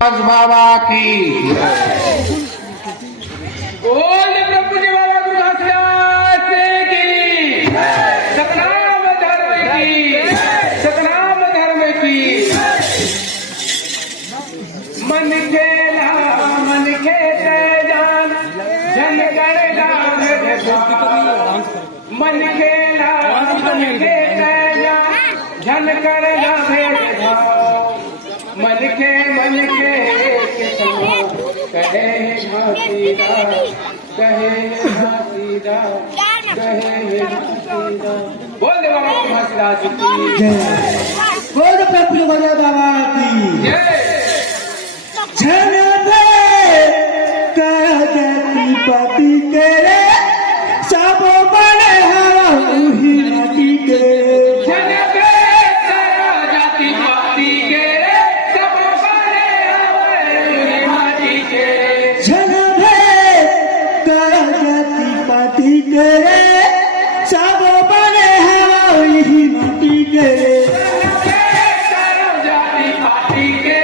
बाबा की बोल प्रभु जी बाबा गुरुदास की सतनाम धर्म की सतनाम धर्म की मन खेला मन खेते जान जन गणना मन खेला मन खेते जान जन करना भेदभाव मन के कहे हाथीदा कहे हाथीदा कहे हाथीदा बोल दे बाबा महाराज की जय बोल प्रभु बाबा की जय झन जाति पति तेरे सब बड़े उही माटी के जन के जाति पाति के सब बड़े उही माटी के झन जाति पति तेरे सब बड़े उही माटी के जाति पाति के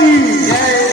की